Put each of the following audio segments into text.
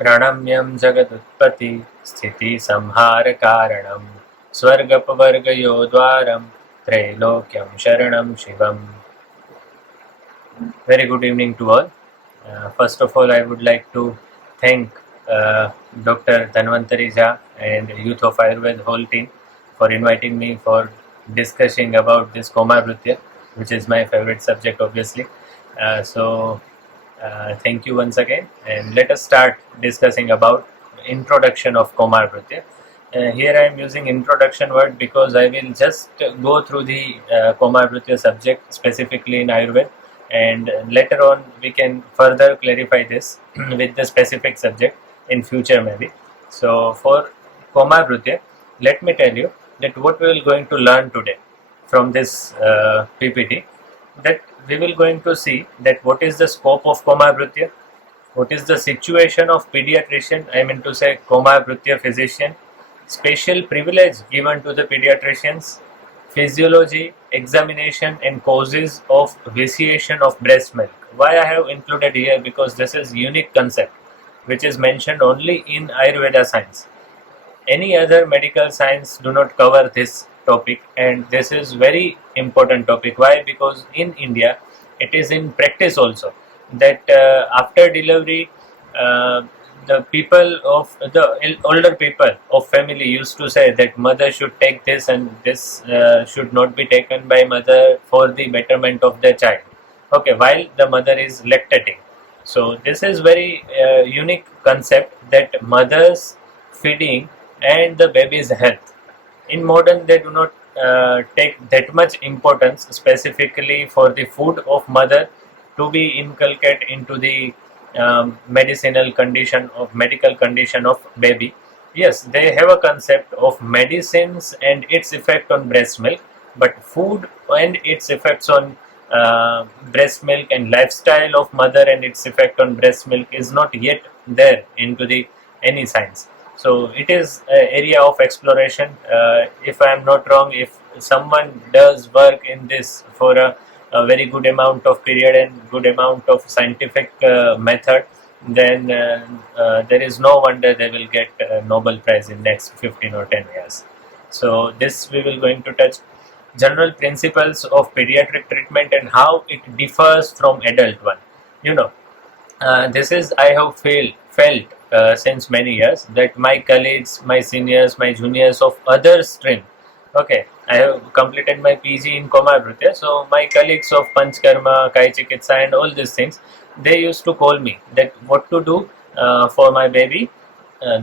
प्रणम्यं जगदुत्पत्ति स्थिति संहार कारणं स्वर्गपवर्गयो द्वारं त्रैलोक्यं शरणं शिवम्. Very good evening to all. First of all, I would like to thank Dr. Dhanvantari Jha and Youth of Ayurveda whole team for inviting me for discussing about this Koma Bhrutya, which is my favorite subject, obviously. Thank you once again, and let us start discussing about introduction of Koma Bhrutya. Here I am using introduction word because I will just go through the Koma Bhrutya subject specifically in Ayurveda, and later on we can further clarify this with the specific subject in future maybe. So for Koma Bhrutya, let me tell you that what we are going to learn today from this PPT, that we will going to see that what is the scope of Koma Bhrutya, what is the situation of pediatrician, I mean to say Koma Bhrutya physician, special privilege given to the pediatricians, physiology, examination and causes of vitiation of breast milk. Why I have included here? Because this is unique concept which is mentioned only in Ayurveda science. Any other medical science do not cover this topic, and this is very important topic. Why? Because in India it is in practice also that after delivery, uh, the people of the older people of family used to say that mother should take this and this should not be taken by mother for the betterment of the child, okay, while the mother is lactating. So this is very unique concept, that mothers feeding and the baby's health. In modern, they do not take that much importance specifically for the food of mother to be inculcated into the medical condition of baby. Yes, they have a concept of medicines and its effect on breast milk, but food and its effects on breast milk and lifestyle of mother and its effect on breast milk is not yet there into the any science. So it is an area of exploration. If I am not wrong, if someone does work in this for a very good amount of period and good amount of scientific method, then there is no wonder they will get a Nobel Prize in next 15 or 10 years. So this we will going to touch general principles of pediatric treatment and how it differs from adult one. You know, this is I have felt since many years that my colleagues, my seniors, my juniors of other stream, okay, I have completed my PG in Koma Bhrutya, so my colleagues of Panchkarma, Kai Chikitsa and all these things, they used to call me that what to do for my baby.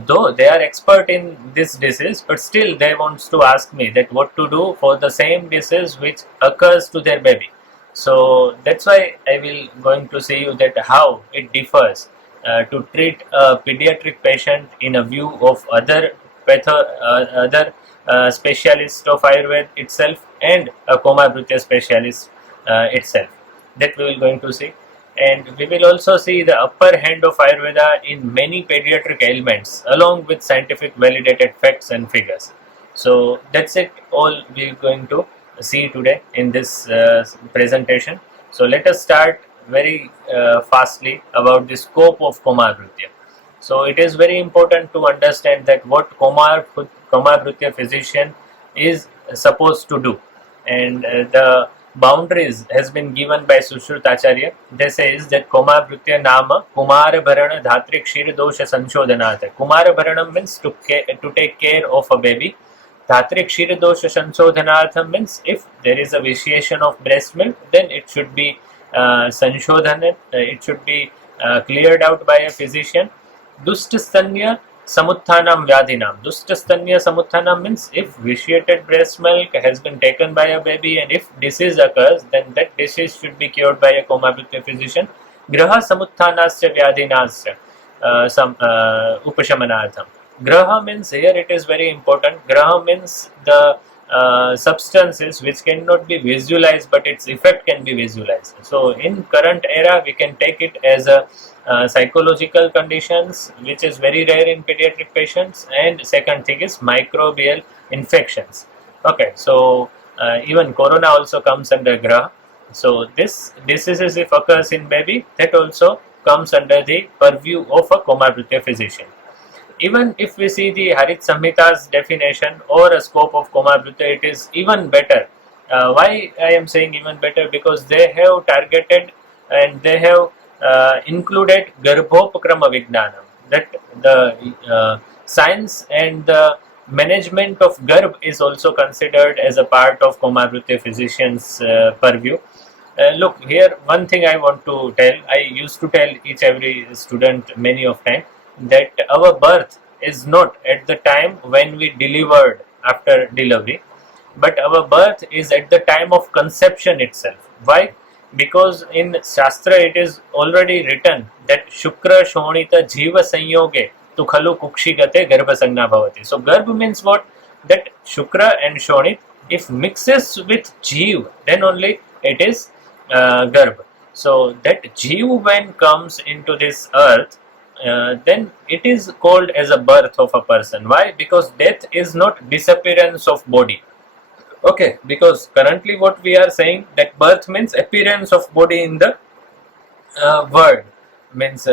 Though they are expert in this disease, but still they wants to ask me that what to do for the same disease which occurs to their baby. So that's why I will going to say you that how it differs to treat a pediatric patient in a view of other other specialist of Ayurveda itself and a Koma Bhrutya specialist itself. That we will going to see, and we will also see the upper hand of Ayurveda in many pediatric ailments along with scientific validated facts and figures. So that's it all we are going to see today in this presentation. So let us start very fastly about the scope of Koma Bhrutya. So it is very important to understand that what Koma Bhrutya physician is supposed to do, and the boundaries has been given by Sushruta Acharya. They says that Koma Bhrutya Nama Kumara Bharana Dhatrik Shir Dosha Sanshodhanat. Kumara Bharanam means to take care of a baby. Dhatrik Shir Dosha Sanshodhanartham means if there is a vitiation of breast milk, then it should be Sanshodhanat, it should be cleared out by a physician. Dustastanya Samuthanam Vyadhinam. Dustastanya Samuthanam means if vitiated breast milk has been taken by a baby and if disease occurs, then that disease should be cured by a Koma Bhrutya physician. Graha Samuthanasya Vyadhinasya Upashamanartham. Graha means here it is very important. Graha means the substances which cannot be visualized but its effect can be visualized. So in current era we can take it as a psychological conditions which is very rare in pediatric patients, and second thing is microbial infections. Okay, so even corona also comes under graha. So this diseases if occurs in baby, that also comes under the purview of a Komabhritya physician. Even if we see the Harit Samhita's definition or a scope of Komabhritya, it is even better. Why I am saying even better? Because they have targeted and they have included Garbhopakrama Vijnanam, that the science and the management of Garbh is also considered as a part of Komabhritya physician's purview. Look, here one thing I want to tell, I used to tell each every student many of time, that our birth is not at the time when we delivered after delivery, but our birth is at the time of conception itself. Why? Because in Shastra it is already written that Shukra Shonita Jiva Sanyoge tu khalu Kukshigate Garbhasagna Bhavati. So Garbh means what? That Shukra and Shonit, if mixes with Jeev, then only it is Garbh. So that Jeev when comes into this earth, then it is called as a birth of a person. Why? Because death is not disappearance of body. Okay, because currently what we are saying, that birth means appearance of body in the world. Means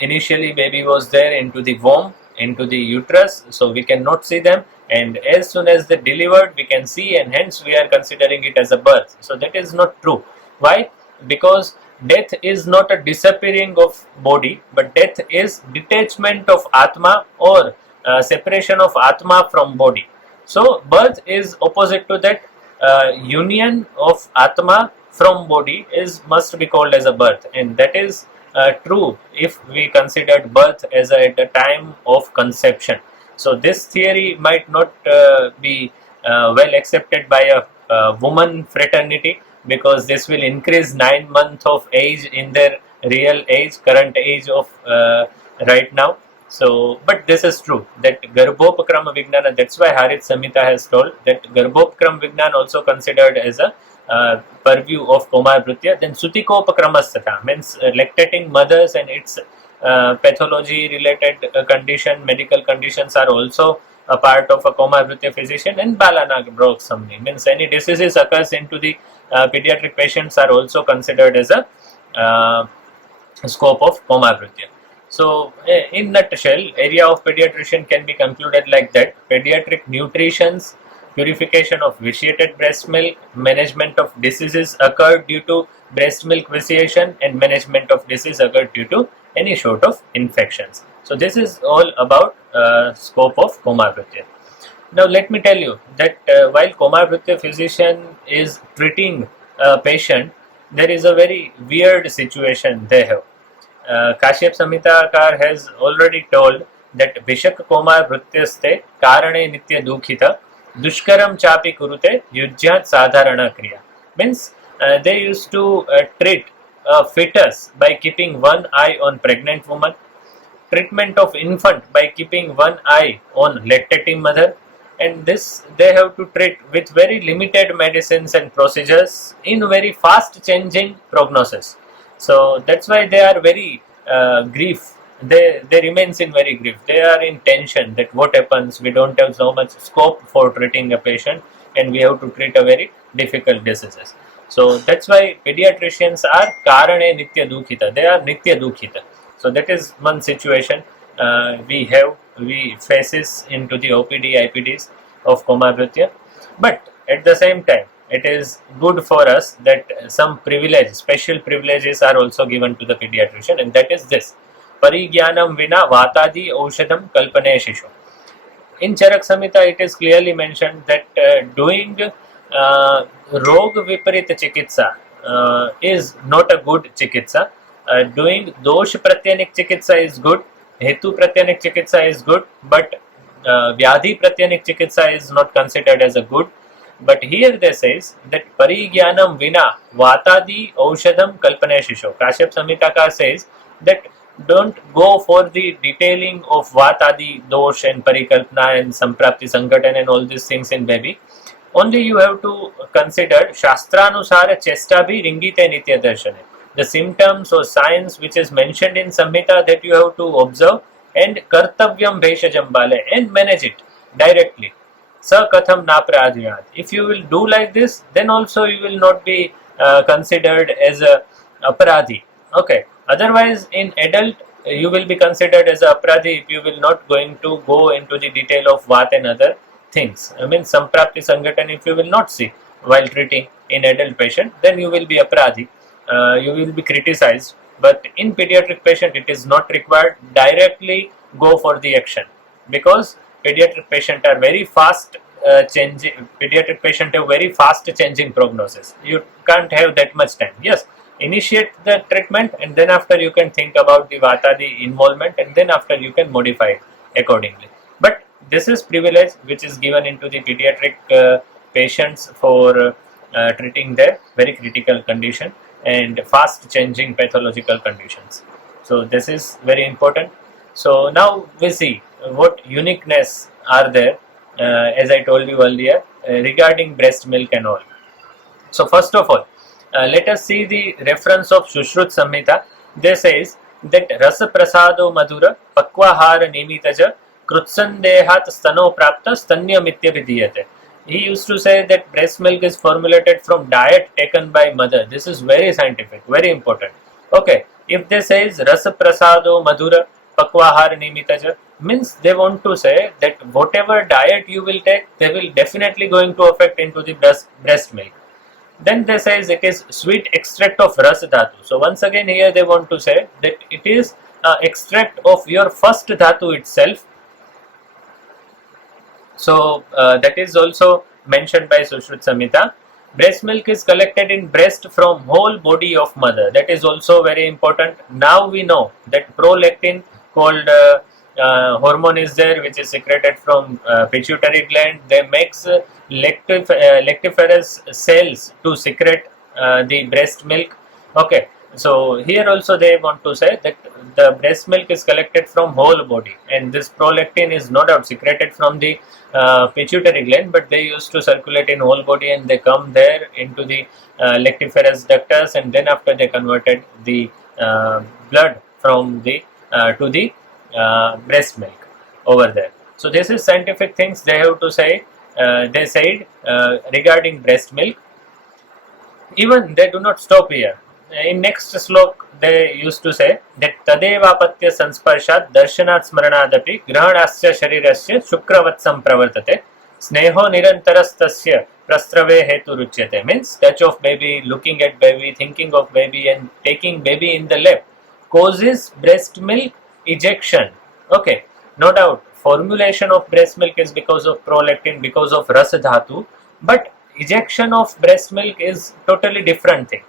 initially baby was there into the womb, into the uterus, so we cannot see them, and as soon as they delivered we can see, and hence we are considering it as a birth. So that is not true. Why? Because death is not a disappearing of body, but death is detachment of Atma, or separation of Atma from body. So birth is opposite to that. Union of Atma from body is must be called as a birth, and that is true if we considered birth as at the time of conception. So this theory might not be well accepted by a woman fraternity, because this will increase 9 months of age in their real age, current age of right now. So, but this is true, that Garbhopakrama Vijnana, that's why Harit Samhita has told that Garbhopakrama Vijnana also considered as a purview of Komabhritya. Then Sutikopakramasthata means lactating mothers and its pathology related condition, medical conditions are also a part of a Komabhritya physician. And Balanagbroksamni means any diseases occurs into the pediatric patients are also considered as a scope of Komabhritya. So, in nutshell, area of pediatrician can be concluded like that: pediatric nutrition, purification of vitiated breast milk, management of diseases occurred due to breast milk vitiation, and management of disease occurred due to any sort of infections. So, this is all about scope of Komabhritya. Now, let me tell you that while Komabhritya physician is treating a patient, there is a very weird situation they have. Kashyap Samhitakar has already told that Vishak Komabhrityaste Karane Nitya Dukhita Dushkaram Chapi Kurute Yujjat Sadharana Kriya. Means they used to treat a fetus by keeping one eye on pregnant woman, treatment of infant by keeping one eye on lactating mother, and this they have to treat with very limited medicines and procedures in very fast changing prognosis. So that's why they are very grief. They remains in very grief. They are in tension that what happens. We don't have so much scope for treating a patient, and we have to treat a very difficult diseases. So that's why pediatricians are Karane Nitya Dukhita. They are Nitya Dukhita. So that is one situation we faces into the OPD IPDs of Komabhritya. But at the same time, it is good for us that some privilege, special privileges are also given to the pediatrician, and that is this: Parigyanam Vina Vatadi Aushadam Kalpane Shishu. In Charak Samhita, it is clearly mentioned that doing Rog Viparita Chikitsa is not a good Chikitsa. Doing Dosh Pratyanik Chikitsa is good, Hetu Pratyanik Chikitsa is good, but Vyadhi Pratyanik Chikitsa is not considered as a good. But here they says that Parigyanam Vina Vatadi Aushadam Kalpane Shisho. Kashyap Samhitakar says that don't go for the detailing of Vatadi Dosh and Parikalpana and Samprapti Sankatan and all these things in baby. Only you have to consider Shastranusara Chesta bhi Ringite Nitya Darshane. The symptoms or signs which is mentioned in Samhita that you have to observe, and Kartavyam Bheshajam Bale, and manage it directly. Sa katham napradhyat. If you will do like this, then also you will not be considered as a aparadhi. Okay. Otherwise, in adult, you will be considered as a apradhi if you will not going to go into the detail of what and other things. I mean, samprapti sanghatan, if you will not see while treating in adult patient, then you will be apradhi. You will be criticized. But in pediatric patient, it is not required. Directly go for the action, because pediatric patient are very fast changing. Pediatric patient have very fast changing prognosis. You can't have that much time. Yes, initiate the treatment, and then after you can think about the vata, the involvement, and then after you can modify it accordingly. But this is privilege which is given into the pediatric patients for treating their very critical condition and fast changing pathological conditions. So this is very important. So now we see what uniqueness are there, as I told you earlier, regarding breast milk and all. So first of all, let us see the reference of Sushrut Samhita. They says that Rasa Prasado Madhura Pakvahara Nimitaja Krutsandehat Stano Prapta Stanyamitya Vidiyate. He used to say that breast milk is formulated from diet taken by mother. This is very scientific, very important. Okay, if they says Rasa Prasado Madhura Pakvahara Nimitaja, means they want to say that whatever diet you will take, they will definitely going to affect into the breast milk. Then they says it is sweet extract of ras dhatu. So once again here they want to say that it is extract of your first dhatu itself. So that is also mentioned by Sushrut Samhita. Breast milk is collected in breast from whole body of mother. That is also very important. Now we know that prolactin called hormone is there, which is secreted from pituitary gland. They makes lactiferous cells to secrete the breast milk. Okay, so here also they want to say that the breast milk is collected from whole body, and this prolactin is no doubt secreted from the pituitary gland, but they used to circulate in whole body, and they come there into the lactiferous ductus, and then after they converted the blood from the to the breast milk over there. So this is scientific things they have to say. They said regarding breast milk. Even they do not stop here. In next slok they used to say that tadevapatya sansparshat darshanat smaranadapi grahanasya sharirasya shukravatsam pravartate sneho nirantarastasya prastrave hetu ruchyate. Means touch of baby, looking at baby, thinking of baby, and taking baby in the lap causes breast milk ejection. Okay, no doubt formulation of breast milk is because of prolactin, because of rasa dhatu, but ejection of breast milk is totally different thing.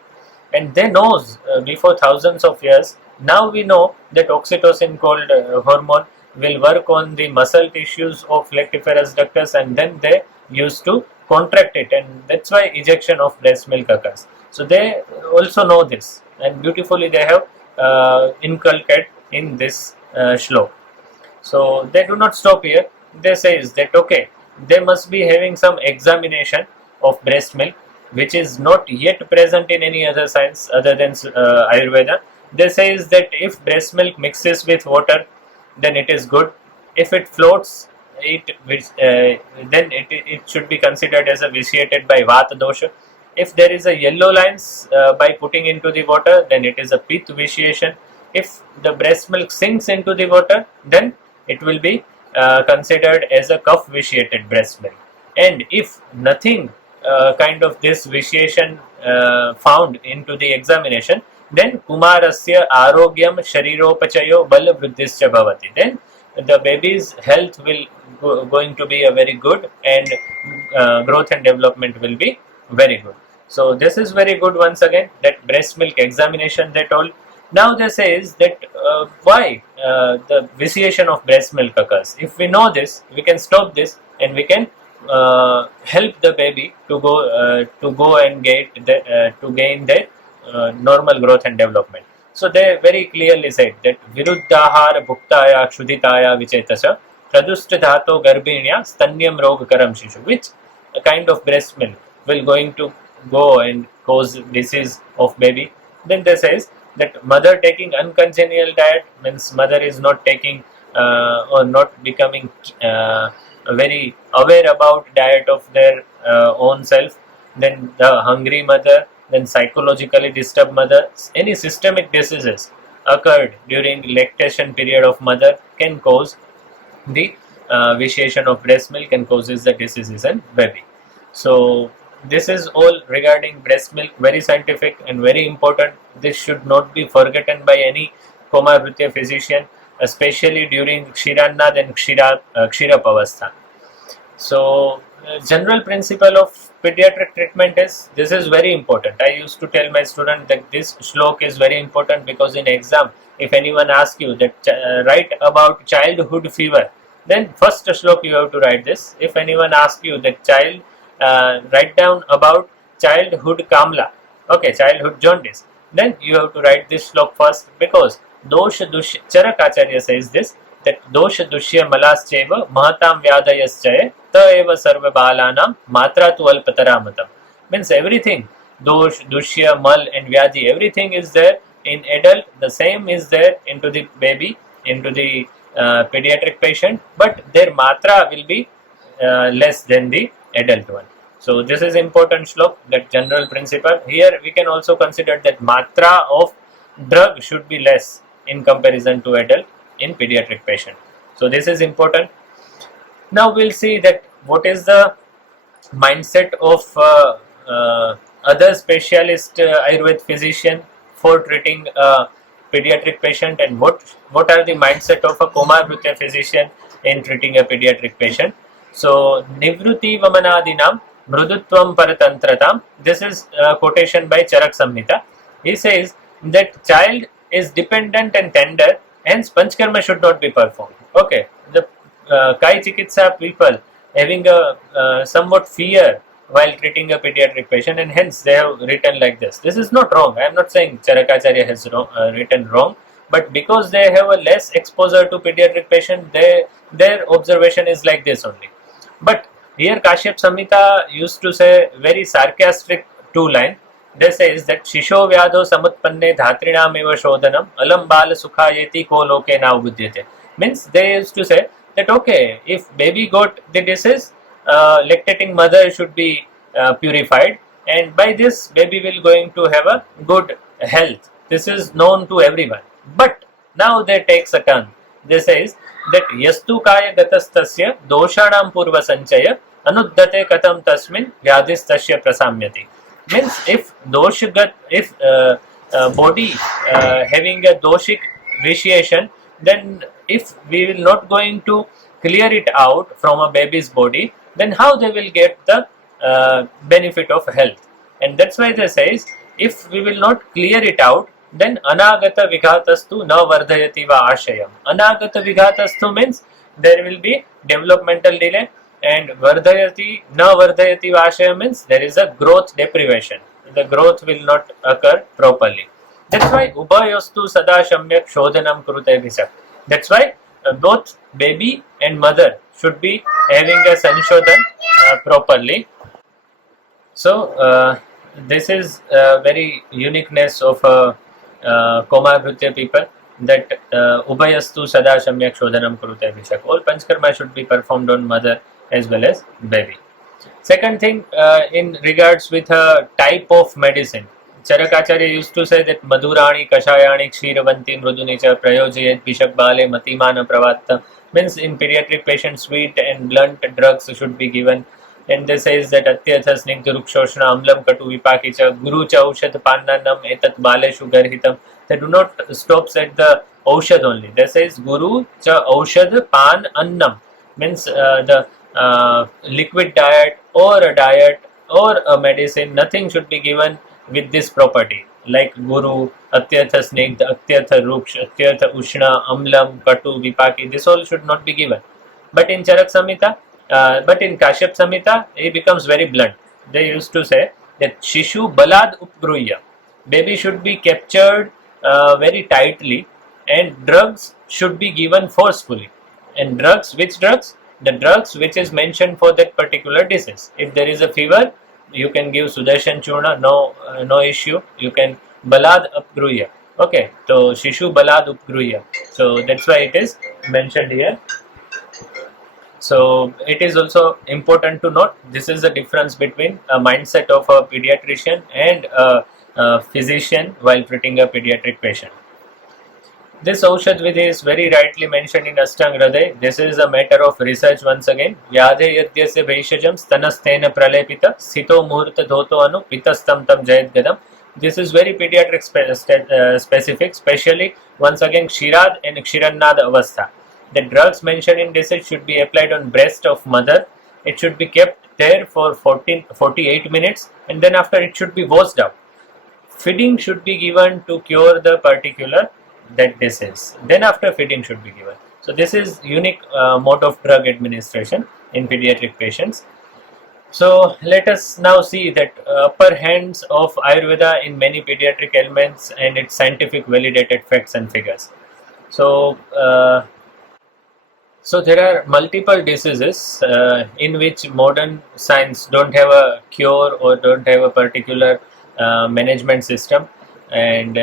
And they knows before thousands of years. Now we know that oxytocin called hormone will work on the muscle tissues of lactiferous ductus, and then they used to contract it, and that's why ejection of breast milk occurs. So they also know this, and beautifully they have inculcated in this shlok. So they do not stop here. They says that okay, they must be having some examination of breast milk, which is not yet present in any other science other than Ayurveda. They says that if breast milk mixes with water, then it is good. If it floats, then it should be considered as a vitiated by Vata dosha. If there is a yellow lines by putting into the water, then it is a Pitta vitiation. If the breast milk sinks into the water, then it will be considered as a Kapha vitiated breast milk. And if nothing kind of this vitiation found into the examination, then kumarasya arogyam shariropachayo bala vruddhischa bhavati. Then the baby's health will going to be a very good, and growth and development will be very good. So this is very good. Once again, that breast milk examination they told. Now they says that why the vitiation of breast milk occurs. If we know this, we can stop this, and we can help the baby to go and get to gain their normal growth and development. So they very clearly said that viruddhahara bhuktaya kshuditaya vichetasa pradushta dhato garbhinya stanyam rogakaram shishu. Which kind of breast milk will going to go and cause disease of baby? Then they says that mother taking uncongenial diet, means mother is not taking or not becoming very aware about diet of their own self. Then the hungry mother, then psychologically disturbed mother, any systemic diseases occurred during lactation period of mother can cause the vitiation of breast milk and causes the diseases in baby. So this is all regarding breast milk, very scientific and very important. This should not be forgotten by any Komarbhutya physician, especially during Kshirannad and Kshirapavastha. So general principle of pediatric treatment is, this is very important. I used to tell my student that this shlok is very important, because in exam if anyone asks you that write about childhood fever, then first shlok you have to write this. If anyone asks you that write down about childhood kamla, okay, childhood jaundice, then you have to write this shlok first, because dosh dushya, Charakacharya says this, that dosha dushya malascheva mahatam vyadayaschaye ta eva sarva balanam matra tu alpataramatam. Means everything, dosh, dushya, mal and vyadi, everything is there in adult, the same is there into the baby, into the pediatric patient, but their matra will be less than the adult one. So this is important shlok, that general principle. Here we can also consider that matra of drug should be less in comparison to adult in pediatric patient. So this is important. Now we'll see that what is the mindset of other specialist Ayurved physician for treating a pediatric patient, and what are the mindset of a Komarbhutya physician in treating a pediatric patient. So Nivruti Vamanadinam Mrudutvam Paratantratam, this is a quotation by Charak Samhita. He says that child is dependent and tender, hence panchkarma should not be performed. Okay, the Kai Chikitsa people having a somewhat fear while treating a pediatric patient, and hence they have written like this. This is not wrong. I am not saying Charakacharya has written wrong, but because they have a less exposure to pediatric patient, their observation is like this only. But here Kashyap Samhita used to say very sarcastic two line. They says that Shisho Vyadho Samutpanne Dhatrinam eva Shodhanam Alam Bala Sukhayeti Ko Loke Now Buddhyate. Means they used to say that okay, if baby got the disease, lactating mother should be purified, and by this baby will going to have a good health. This is known to everyone. But now they takes a turn. They says that Yastu Kaya Gatastasya Doshanam Purva Sanchaya Anuddate Katam Tasmin Vyadhistasya Prasamyati. Means if doshagat, if body having a doshic vitiation, then if we will not going to clear it out from a baby's body, then how they will get the benefit of health. And that's why they says, if we will not clear it out, then anagata vighatastu na vardhayati va ashayam. Anagata vighatastu means there will be developmental delay, and vardhayati na vardhayati va ashayam means there is a growth deprivation. The growth will not occur properly. That's why ubhayastu sada shamyak shodhanam kurute bhisak. That's why both baby and mother should be having a sanshodhan properly. So this is very uniqueness of Komarbhutya people, that ubhayastu sada shamyak shodhanam kurute bhisak. All panchkarma should be performed on mother as well as baby. Second thing, in regards with a type of medicine, Charakacharya used to say that Madhurani, Kashayani, Kshiravanti, Mrudunicha, Prayojayat, Bishak Bale, Matimana, Pravatta. Means in pediatric patients, sweet and blunt drugs should be given. And this says that Atyatha Snigdha Rukshoshna, Amlam Katu Vipakicha, Guru Cha Aushad Pannanam, Etat Baleshu Garhitam. They do not stop at the Aushad only. They says Guru Cha Aushad Pan Annam. Means the liquid diet or a diet or a medicine, nothing should be given with this property, like Guru, Atyatha Snigdha, Atyatha Ruksh, Atyatha Ushna, Amlam, Katu, Vipaki, this all should not be given. But in Charak Samhita, but in Kashyap Samhita, it becomes very blunt. They used to say that Shishu Balad Upgruya, baby should be captured very tightly, and drugs should be given forcefully. And drugs, which drugs? The drugs which is mentioned for that particular disease. If there is a fever, you can give Sudarshan Churna, no issue. You can Balad Upgruya. Okay, so Shishu Balad Upgruya. So that's why it is mentioned here. So it is also important to note, this is the difference between a mindset of a pediatrician and a physician while treating a pediatric patient. This Aushadh Vidhi is very rightly mentioned in Ashtang Hriday. This is a matter of research once again. Vyadhe yadyasya vaishajam stanastena pralepita sito muhurta dhoto anu pitastam tam jayat gadam. This is very pediatric specific, especially once again Kshirad and Kshirannad Avastha. The drugs mentioned in this should be applied on breast of mother. It should be kept there for 48 minutes and then after it should be washed out. Feeding should be given to cure the particular that disease. Then after feeding should be given. So this is unique mode of drug administration in pediatric patients. So let us now see that upper hands of Ayurveda in many pediatric ailments and its scientific validated facts and figures. So there are multiple diseases in which modern science don't have a cure or don't have a particular management system, and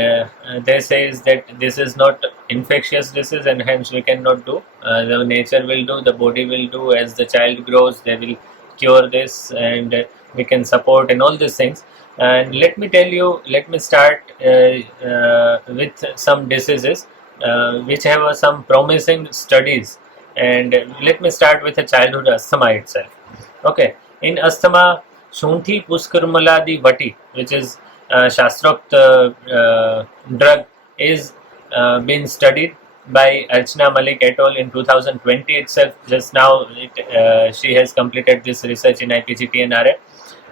they says that this is not infectious disease and hence we cannot do. The nature will do, the body will do. As the child grows, they will cure this, and we can support and all these things. And let me start with some diseases which have some promising studies. And let me start with a childhood asthma itself. Okay, in asthma, Shunthi Puskurmaladi Vati, which is Shastrokta drug, is been studied by Archana Malik et al. In 2020 itself. Just now, she has completed this research in IPGTNRA.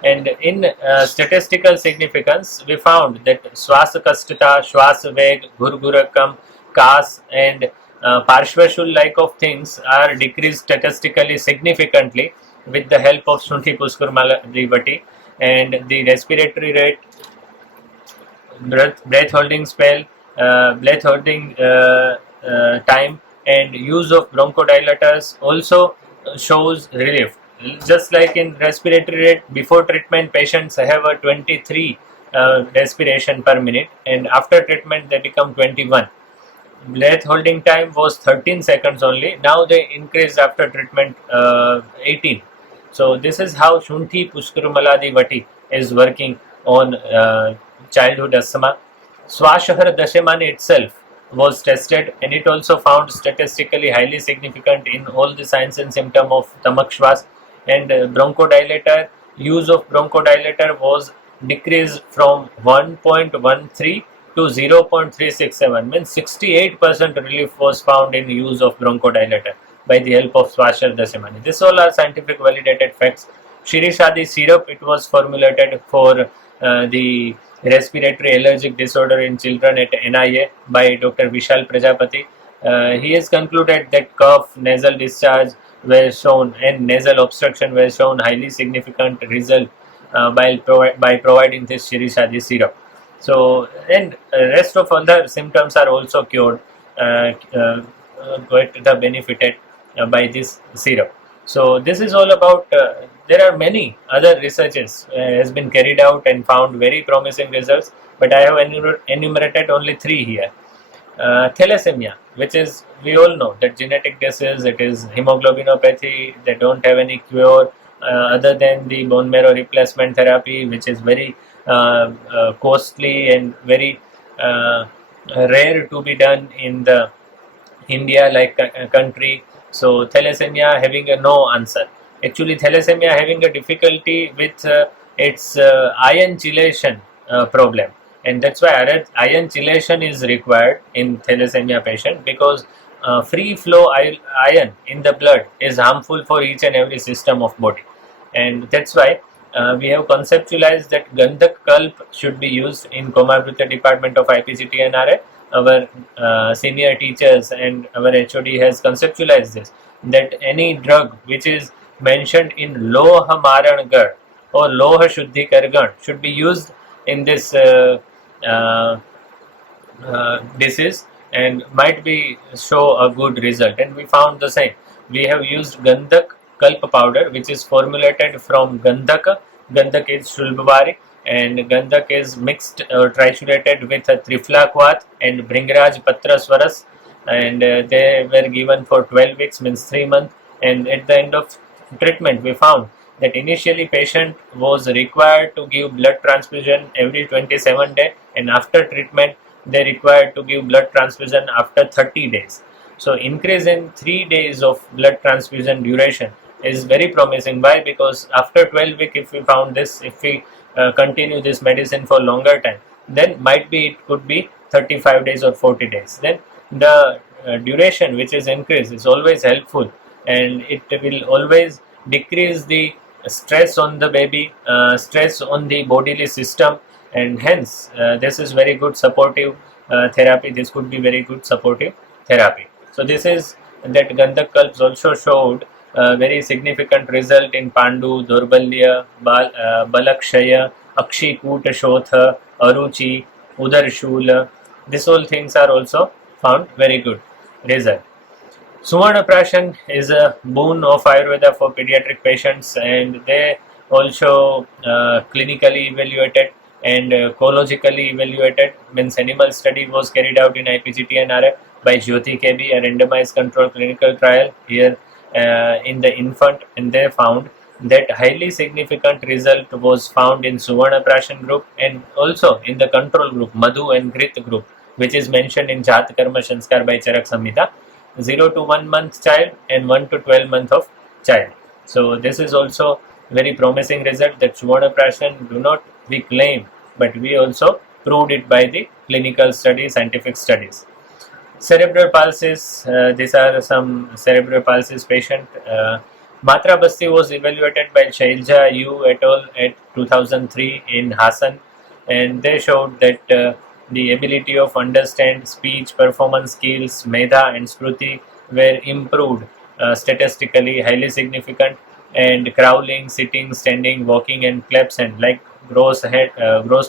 And in statistical significance, we found that Swasakastita, Swasaveg, Gurgurakam, Kas, and Parshvashul like of things are decreased statistically significantly with the help of Shunthi Puskurmaladi, and the respiratory rate, breath holding spell, breath holding time, and use of bronchodilators also shows relief. Just like in respiratory rate, before treatment patients have a 23 respiration per minute, and after treatment they become 21. Breath holding time was 13 seconds only. Now they increased after treatment 18. So this is how Shunthi Puskurmaladi Vati is working on childhood asthma. Swashahar Dashamani itself was tested, and it also found statistically highly significant in all the signs and symptoms of tamak shwas. And bronchodilator, use of bronchodilator was decreased from 1.13 to 0.367, means 68% relief was found in use of bronchodilator by the help of Swashahar Dashamani. This all are scientific validated facts. Shirishadi syrup, it was formulated for the respiratory allergic disorder in children at NIA by Dr. Vishal Prajapati. He has concluded that cough, nasal discharge were shown and nasal obstruction were shown highly significant result by providing this Shirishadi syrup. So, and rest of other symptoms are also cured, the benefited by this syrup. So this is all about. There are many other researches has been carried out and found very promising results, but I have enumerated only 3 here. Thalassemia, which is, we all know that genetic disease, it is hemoglobinopathy. They don't have any cure other than the bone marrow replacement therapy, which is very costly and very rare to be done in the India like country. So thalassemia having a no answer. Actually, thalassemia having a difficulty with its ion chelation problem, and that's why ion chelation is required in thalassemia patient, because free flow iron in the blood is harmful for each and every system of body, and that's why we have conceptualized that Gandhak Kalp should be used in Komamrita department of IPGTNRA. Our senior teachers and our HOD has conceptualized this, that any drug which is mentioned in Loha Maran Gar or Loha Shuddhi Kargan should be used in this disease and might be show a good result. And we found the same. We have used Gandhak Kalp powder, which is formulated from Gandhaka. Gandhak is Shulbvari, and Gandhak is mixed or triturated with a Triflaquat and Bringraj Patra Swaras, and they were given for 12 weeks, means 3 months. And at the end of treatment, we found that initially patient was required to give blood transfusion every 27 days, and after treatment they required to give blood transfusion after 30 days. So increase in 3 days of blood transfusion duration is very promising. Why? Because after 12 week, if we found this, if we continue this medicine for longer time, then might be it could be 35 days or 40 days. Then the duration which is increased is always helpful, and it will always decrease the stress on the baby, stress on the bodily system, and hence this is very good supportive therapy. This could be very good supportive therapy. So this is that Gandhak Kalps also showed very significant result in Pandu, Durbalya, Balakshaya, Akshikut Shotha, Aruchi, Udarshula. These all things are also found very good result. Suvarnaprashan is a boon of Ayurveda for pediatric patients, and they also clinically evaluated and ecologically evaluated. Means animal study was carried out in IPGTNRA by Jyoti KB, a randomized controlled clinical trial here in the infant, and they found that highly significant result was found in Suvarnaprashan group and also in the control group, Madhu and Grit group, which is mentioned in Jat Karma Sanskar by Charak Samhita. 0 to 1 month child and 1 to 12 month of child. So this is also very promising result that Suvarnaprashan do not we claim, but we also proved it by the clinical studies, scientific studies. Cerebral palsies, these are some cerebral palsies patient. Matra Basti was evaluated by Shailja U et al. At 2003 in Hassan, and they showed that the ability of understand, speech, performance skills, medha and spruti were improved statistically, highly significant, and crawling, sitting, standing, walking, and claps and like gross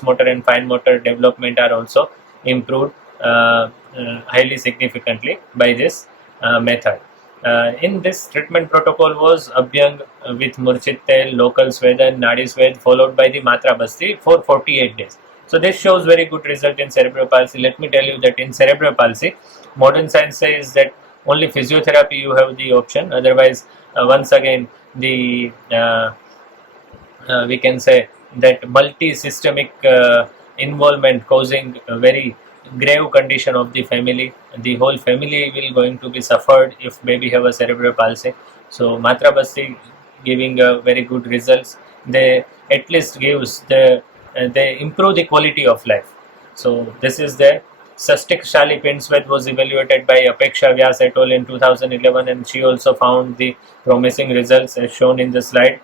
motor and fine motor development are also improved highly significantly by this method. In this treatment protocol was Abhyang with Murchit Tel, local Swedan, Nadi Swed, followed by the Matra Basti for 48 days. So this shows very good result in cerebral palsy. Let me tell you that in cerebral palsy, modern science says that only physiotherapy you have the option. Otherwise, once again, the we can say that multi-systemic involvement causing a very grave condition of the family. The whole family will going to be suffered if baby have a cerebral palsy. So Matra Basti giving very good results. They at least gives they improve the quality of life. So this is there. Sastik Shali Pinsweth was evaluated by Apeksha Vyas et al. In 2011, and she also found the promising results as shown in the slide.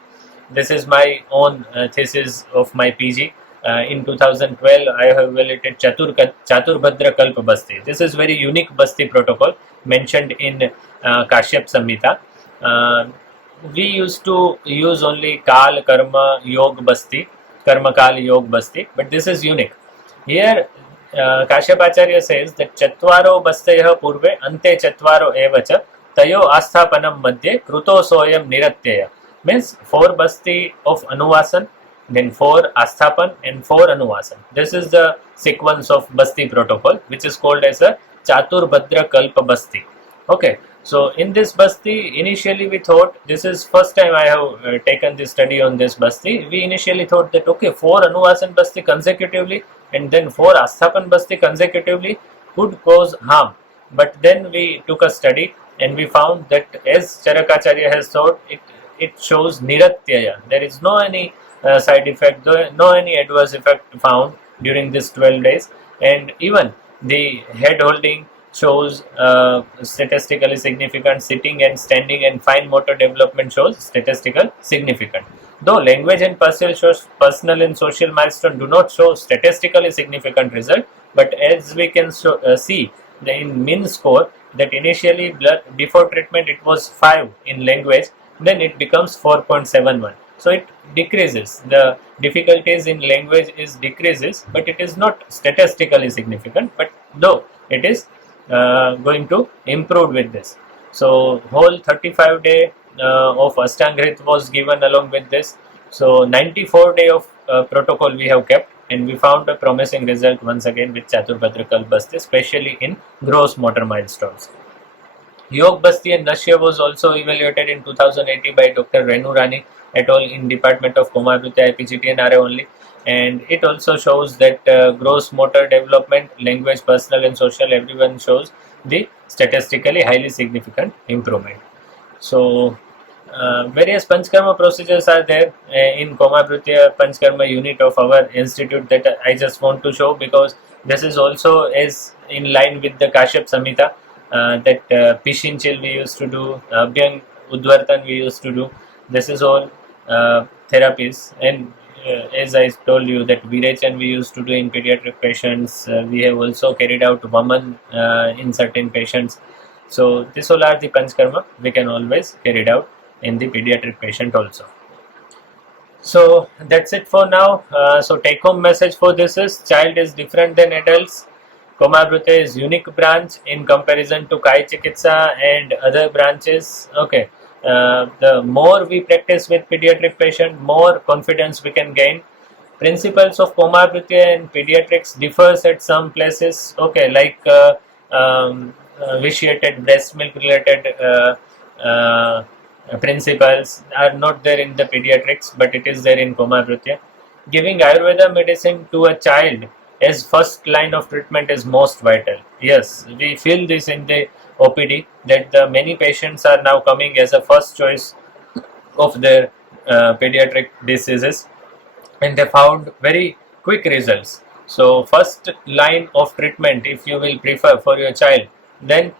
This is my own thesis of my PG. In 2012, I have evaluated Chaturbhadra Kalp Basti. This is very unique Basti protocol mentioned in Kashyap Samhita. We used to use only Kal Karma Yog Basti, Karma Kal Yog Basti, but this is unique. Here, Kashyapacharya says that Chatvaro Bastayah Purve Ante Chatvaro Evacha Tayo Asthapanam Madhye Kruto Soyam Niratyaya. Means 4 Basti of Anuvasan, then 4 Asthapan and 4 Anuvasan. This is the sequence of Basti protocol, which is called as a Chaturbhadra Kalpa Basti. Okay, so in this Basti, initially we thought, this is first time I have taken this study on this Basti. We initially thought that okay, 4 Anuvasan Basti consecutively and then 4 Asthapan Basti consecutively could cause harm. But then we took a study and we found that as Charakacharya has thought, it shows Niratyaya. There is no any side effect, no any adverse effect found during this 12 days, and even the head holding shows statistically significant, sitting and standing and fine motor development shows statistical significant. Though language and personal and social milestone do not show statistically significant result, but as we can see in mean score that initially before treatment it was 5 in language, then it becomes 4.71. So it decreases. The difficulties in language is decreases, but it is not statistically significant. But though it is going to improve with this. So whole 35 day of Ashtangrit was given along with this. So 94 day of protocol we have kept, and we found a promising result once again with Chaturbhadra Kalp Basti, especially in gross motor milestones. Yog Basti and Nashya was also evaluated in 2018 by Dr. Renu Rani et al. In Department of Comorbidities, IPGT and RA only. and it also shows that gross motor development, language, personal and social, everyone shows the statistically highly significant improvement. So various Panchkarma procedures are there in Komabhrutya Panchkarma unit of our institute that I just want to show, because this is also is in line with the Kashyap Samhita, that Pishinchil we used to do, Abhyang Udvartan we used to do. This is all therapies, and as I told you that Virechan we used to do in pediatric patients. We have also carried out Vaman in certain patients. So this all are the Panchkarma we can always carry it out in the pediatric patient also. So that's it for now. So take home message for this is, child is different than adults. Komabhrutya is unique branch in comparison to Kai Chikitsa and other branches. Okay. The more we practice with pediatric patient, more confidence we can gain. Principles of Komabhrutya and pediatrics differs at some places. Okay, like vitiated breast milk related principles are not there in the pediatrics, but it is there in Komabhrutya. Giving Ayurveda medicine to a child as first line of treatment is most vital. Yes, we feel this in the OPD that the many patients are now coming as a first choice of their pediatric diseases, and they found very quick results. So first line of treatment, if you will prefer for your child, then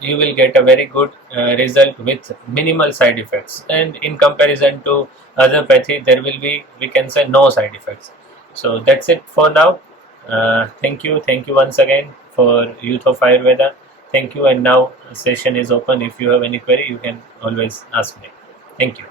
you will get a very good result with minimal side effects, and in comparison to other pathy there will be, we can say, no side effects. So that's it for now. Thank you once again for Youth of Ayurveda. Thank you, and now session is open. If you have any query, you can always ask me. Thank you.